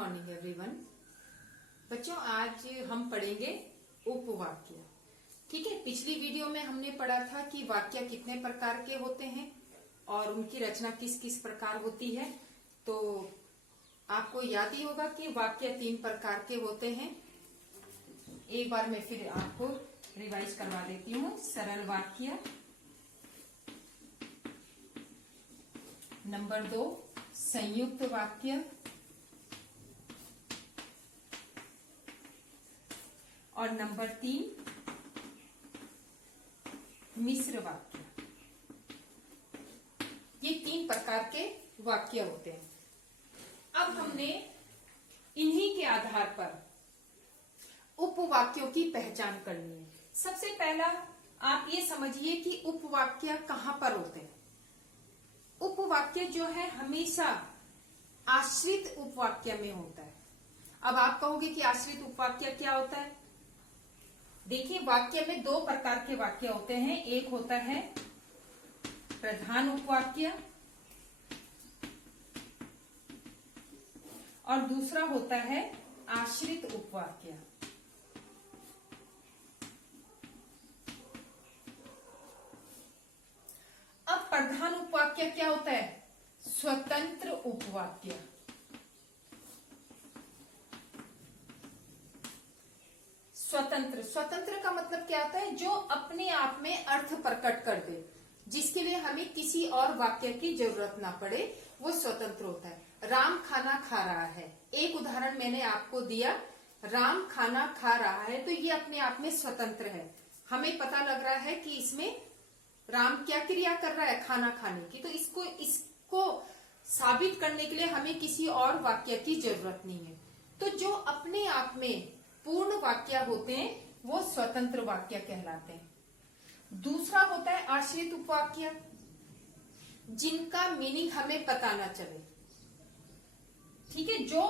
Morning everyone. बच्चों, आज हम पढ़ेंगे उपवाक्य। ठीक है, पिछली वीडियो में हमने पढ़ा था कि वाक्य कितने प्रकार के होते हैं और उनकी रचना किस किस प्रकार होती है। तो आपको याद ही होगा कि वाक्य 3 प्रकार के होते हैं। एक बार मैं फिर आपको रिवाइज करवा देती हूँ। सरल वाक्य, नंबर 2 संयुक्त वाक्य, और नंबर 3 मिश्र वाक्य। ये 3 प्रकार के वाक्य होते हैं। अब हमने इन्हीं के आधार पर उपवाक्यों की पहचान करनी है। सबसे पहला आप ये समझिए कि उपवाक्य कहां पर होते हैं। उपवाक्य जो है हमेशा आश्रित उपवाक्य में होता है। अब आप कहोगे कि आश्रित उपवाक्य क्या होता है। देखिए, वाक्य में 2 प्रकार के वाक्य होते हैं। एक होता है प्रधान उपवाक्य और दूसरा होता है आश्रित उपवाक्य। अब प्रधान उपवाक्य क्या होता है? स्वतंत्र उपवाक्य। स्वतंत्र का मतलब क्या होता है? जो अपने आप में अर्थ प्रकट कर दे, जिसके लिए हमें किसी और वाक्य की जरूरत ना पड़े, वो स्वतंत्र होता है। राम खाना खा रहा है, एक उदाहरण मैंने आपको दिया। राम खाना खा रहा है, तो ये अपने आप में स्वतंत्र है। हमें पता लग रहा है कि इसमें राम क्या क्रिया कर रहा है, खाना खाने की। तो इसको साबित करने के लिए हमें किसी और वाक्य की जरूरत नहीं है। तो जो अपने आप में पूर्ण वाक्य होते हैं वो स्वतंत्र वाक्य कहलाते हैं। दूसरा होता है आश्रित उपवाक्य, जिनका मीनिंग हमें पता ना चले। ठीक है, जो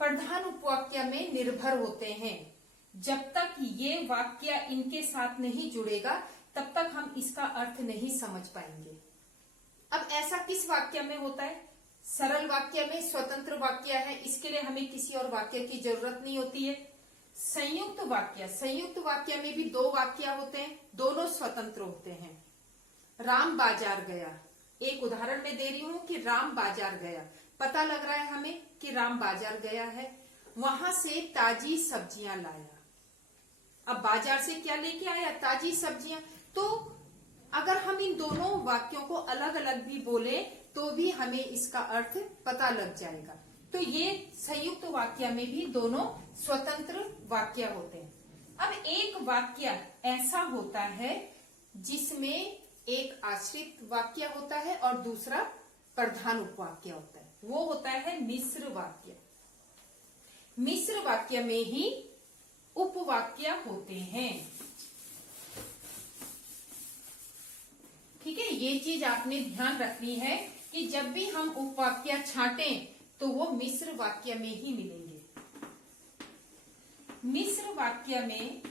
प्रधान उपवाक्य में निर्भर होते हैं। जब तक ये वाक्य इनके साथ नहीं जुड़ेगा तब तक हम इसका अर्थ नहीं समझ पाएंगे। अब ऐसा किस वाक्य में होता है? सरल वाक्य में स्वतंत्र वाक्य है, इसके लिए हमें किसी और वाक्य की जरूरत नहीं होती है। संयुक्त वाक्य में भी 2 वाक्य होते हैं, दोनों स्वतंत्र होते हैं। राम बाजार गया, एक उदाहरण में दे रही हूं कि राम बाजार गया। पता लग रहा है हमें कि राम बाजार गया है, वहां से ताजी सब्जियां लाया। अब बाजार से क्या लेके आया? ताजी सब्जियां। तो अगर हम इन दोनों वाक्यों को अलग अलग भी बोले तो भी हमें इसका अर्थ पता लग जाएगा। तो ये संयुक्त वाक्य में भी दोनों स्वतंत्र वाक्य होते हैं। अब एक वाक्य ऐसा होता है जिसमें एक आश्रित वाक्य होता है और दूसरा प्रधान उपवाक्य होता है, वो होता है मिश्र वाक्य। मिश्र वाक्य में ही उपवाक्य होते हैं। ठीक है, ये चीज आपने ध्यान रखनी है कि जब भी हम उपवाक्य छांटें तो वो मिश्र वाक्य में ही मिलेंगे। मिश्र वाक्य में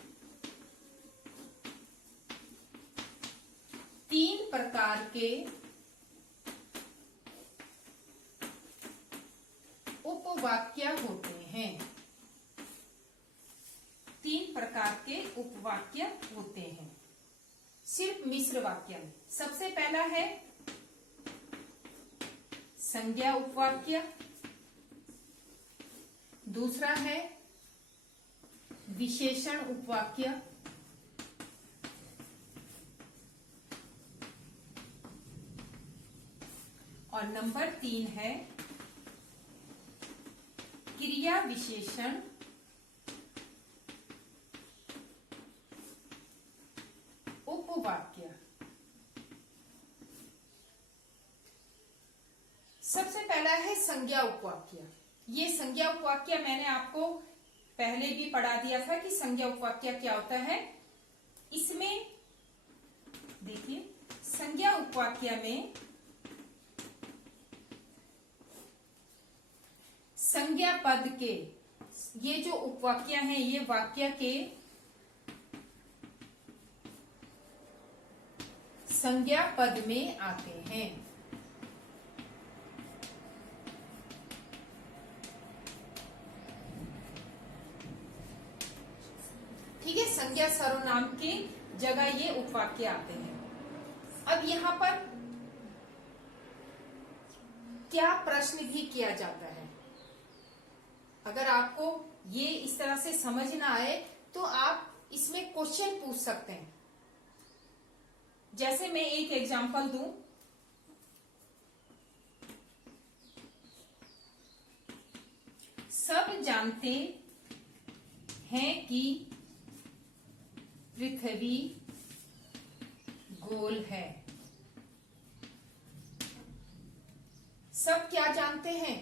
3 प्रकार के उपवाक्य होते हैं। 3 प्रकार के उपवाक्य होते हैं सिर्फ मिश्र वाक्य में। सबसे पहला है संज्ञा उपवाक्य, दूसरा है विशेषण उपवाक्य, और नंबर 3 है क्रिया विशेषण उपवाक्य। सबसे पहला है संज्ञा उपवाक्य। ये संज्ञा उपवाक्य मैंने आपको पहले भी पढ़ा दिया था कि संज्ञा उपवाक्य क्या होता है। इसमें देखिए, संज्ञा उपवाक्य में संज्ञा पद के, ये जो उपवाक्य हैं ये वाक्य के संज्ञा पद में आते हैं। संज्ञा सर्वनाम की जगह ये उपवाक्य आते हैं। अब यहाँ पर क्या प्रश्न भी किया जाता है। अगर आपको ये इस तरह से समझ ना आए तो आप इसमें क्वेश्चन पूछ सकते हैं। जैसे मैं एक एग्जांपल दूं, सब जानते हैं कि पृथ्वी गोल है। सब क्या जानते हैं?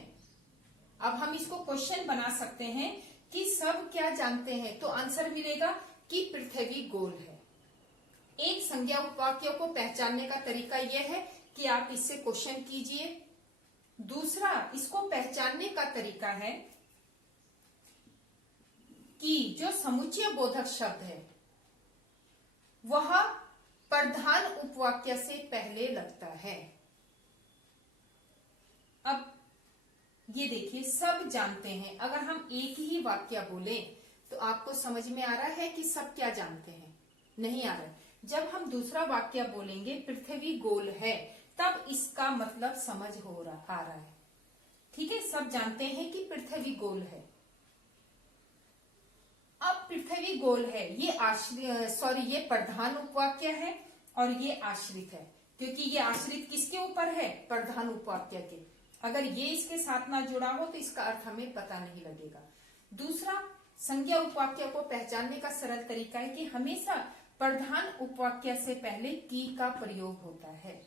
अब हम इसको क्वेश्चन बना सकते हैं कि सब क्या जानते हैं, तो आंसर मिलेगा कि पृथ्वी गोल है। एक संज्ञा उपवाक्यों को पहचानने का तरीका यह है कि आप इससे क्वेश्चन कीजिए। दूसरा, इसको पहचानने का तरीका है कि जो समुच्चय बोधक शब्द है वह प्रधान उपवाक्य से पहले लगता है। अब ये देखिए, सब जानते हैं, अगर हम एक ही वाक्य बोलें तो आपको समझ में आ रहा है कि सब क्या जानते हैं? नहीं आ रहा है। जब हम दूसरा वाक्य बोलेंगे पृथ्वी गोल है, तब इसका मतलब समझ आ रहा है। ठीक है, सब जानते हैं कि पृथ्वी गोल है। अब पृथ्वी गोल है, ये प्रधान उपवाक्य है और ये आश्रित है, क्योंकि ये आश्रित किसके ऊपर है? प्रधान उपवाक्य के। अगर ये इसके साथ ना जुड़ा हो तो इसका अर्थ हमें पता नहीं लगेगा। दूसरा, संज्ञा उपवाक्य को पहचानने का सरल तरीका है कि हमेशा प्रधान उपवाक्य से पहले की का प्रयोग होता है।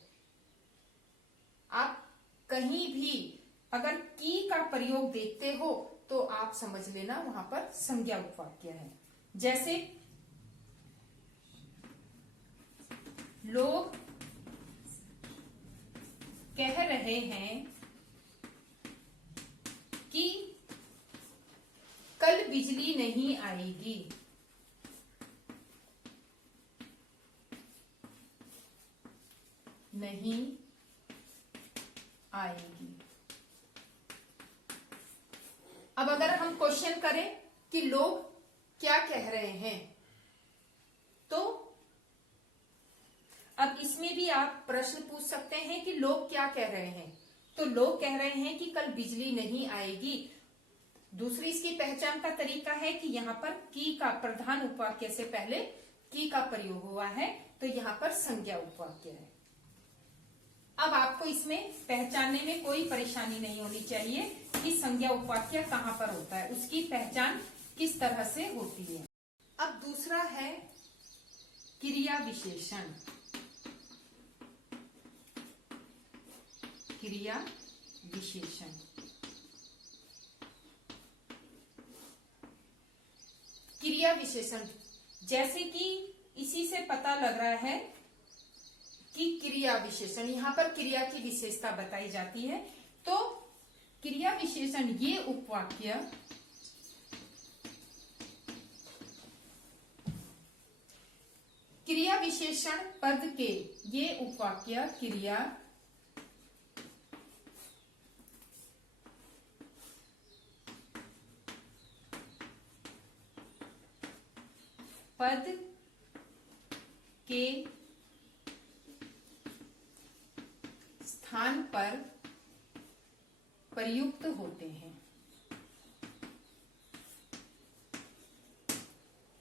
आप कहीं भी अगर की का प्रयोग देखते हो तो आप समझ लेना वहां पर संज्ञा उपवाक्य है। जैसे लोग कह रहे हैं कि कल बिजली नहीं आएगी। नहीं आएगी। अब अगर हम क्वेश्चन करें कि लोग क्या कह रहे हैं, तो अब इसमें भी आप प्रश्न पूछ सकते हैं कि लोग क्या कह रहे हैं। तो लोग कह रहे हैं कि कल बिजली नहीं आएगी। दूसरी इसकी पहचान का तरीका है कि यहाँ पर की का प्रधान उपवाक्य से पहले की का प्रयोग हुआ है, तो यहाँ पर संज्ञा उपवाक्य है। अब आपको इसमें पहचानने में कोई परेशानी नहीं होनी चाहिए कि संज्ञा उपवाक्य कहाँ पर होता है, उसकी पहचान किस तरह से होती है। अब दूसरा है क्रिया विशेषण। क्रिया विशेषण, क्रिया विशेषण जैसे कि इसी से पता लग रहा है कि क्रिया विशेषण, यहां पर क्रिया की विशेषता बताई जाती है। तो क्रिया विशेषण ये उपवाक्य क्रिया विशेषण पद के ये उपवाक्य क्रिया पद के स्थान पर प्रयुक्त होते हैं।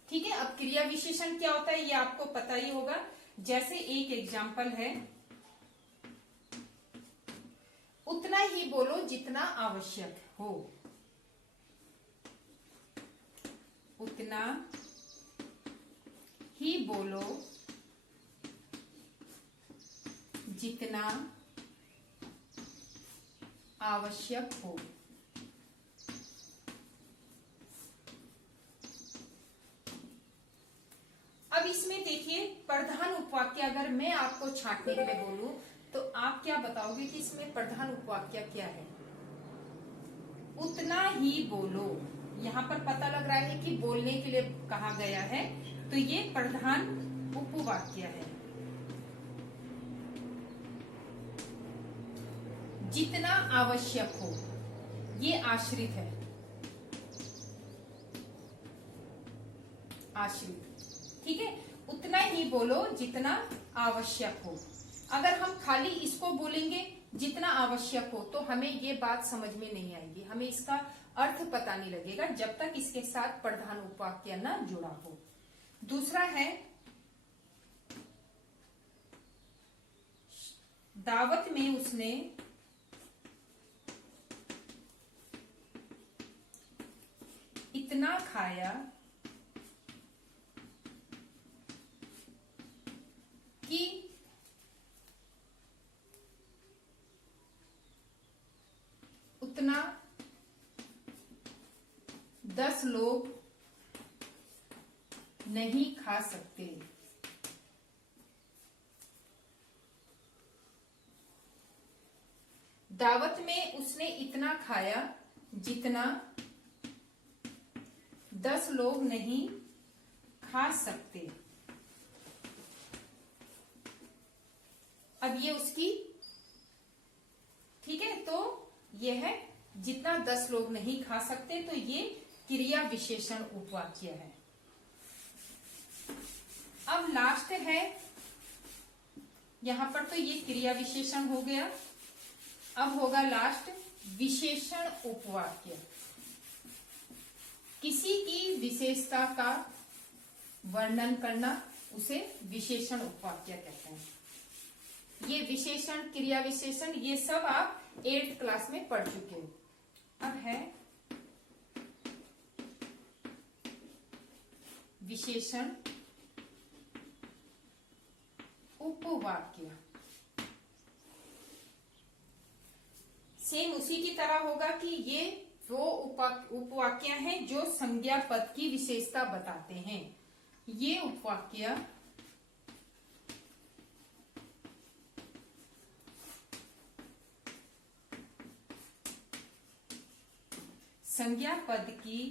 ठीक है, अब क्रिया विशेषण क्या होता है ये आपको पता ही होगा। जैसे एक एग्जाम्पल है, उतना ही बोलो जितना आवश्यक हो। उतना ही बोलो जितना आवश्यक हो। अब इसमें देखिए, प्रधान उपवाक्य अगर मैं आपको छांटने के लिए बोलूं तो आप क्या बताओगे कि इसमें प्रधान उपवाक्य क्या है? उतना ही बोलो। यहाँ पर पता लग रहा है कि बोलने के लिए कहा गया है, तो ये प्रधान उपवाक्य है। जितना आवश्यक हो ये आश्रित है। आश्रित ठीक है, उतना ही बोलो जितना आवश्यक हो। अगर हम खाली इसको बोलेंगे जितना आवश्यक हो तो हमें ये बात समझ में नहीं आएगी, हमें इसका अर्थ पता नहीं लगेगा जब तक इसके साथ प्रधान उपवाक्य न जुड़ा हो। दूसरा है दावत में उसने इतना खाया कि उतना 10 लोग नहीं खा सकते। दावत में उसने इतना खाया जितना 10 लोग नहीं खा सकते। अब ये उसकी, ठीक है, तो ये है जितना 10 लोग नहीं खा सकते, तो ये क्रिया विशेषण उपवाक्य है। अब लास्ट है, यहां पर तो ये क्रिया विशेषण हो गया, अब होगा लास्ट विशेषण उपवाक्य। किसी की विशेषता का वर्णन करना उसे विशेषण उपवाक्य कहते हैं। ये विशेषण, क्रिया विशेषण, ये सब आप 8th क्लास में पढ़ चुके हो। अब है विशेषण उपवाक्य। सेम उसी की तरह होगा कि ये वो उपवाक्य हैं जो संज्ञा पद की विशेषता बताते हैं। ये उपवाक्य संज्ञा पद की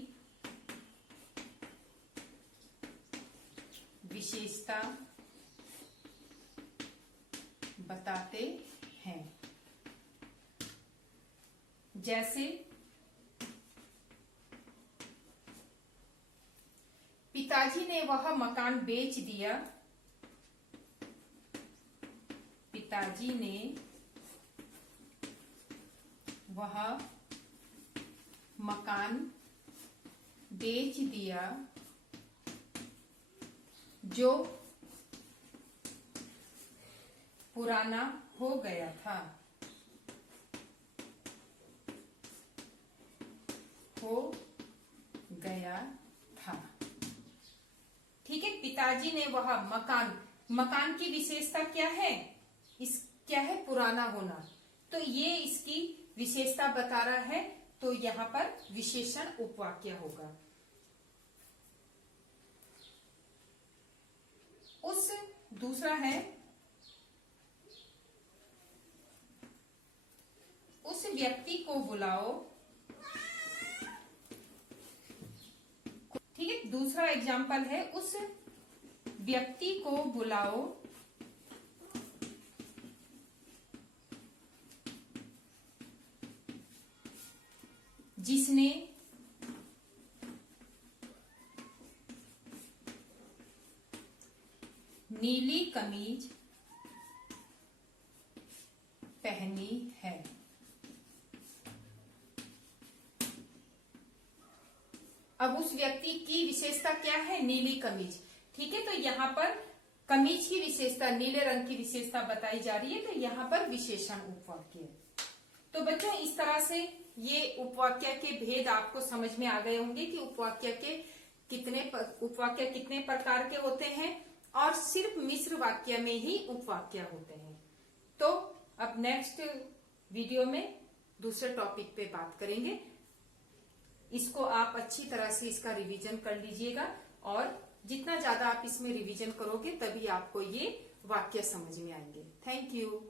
विशेषता बताते हैं। जैसे पिताजी ने वह मकान बेच दिया। पिताजी ने वह मकान बेच दिया जो पुराना हो गया था। ठीक है, पिताजी ने वह मकान, मकान की विशेषता क्या है? क्या है? पुराना होना। तो ये इसकी विशेषता बता रहा है, तो यहां पर विशेषण उपवाक्य होगा। दूसरा है उस व्यक्ति को बुलाओ। ठीक है, दूसरा एग्जाम्पल है उस व्यक्ति को बुलाओ जिसने नीली कमीज पहनी है। अब उस व्यक्ति की विशेषता क्या है? नीली कमीज। ठीक है, तो यहाँ पर कमीज की विशेषता, नीले रंग की विशेषता बताई जा रही है, तो यहाँ पर विशेषण उपवाक्य है। तो बच्चों, इस तरह से ये उपवाक्य के भेद आपको समझ में आ गए होंगे कि उपवाक्य कितने प्रकार के होते हैं, और सिर्फ मिश्र वाक्य में ही उपवाक्य होते हैं। तो अब नेक्स्ट वीडियो में दूसरे टॉपिक पे बात करेंगे। इसको आप अच्छी तरह से इसका रिवीजन कर लीजिएगा, और जितना ज्यादा आप इसमें रिवीजन करोगे तभी आपको ये वाक्य समझ में आएंगे। Thank you.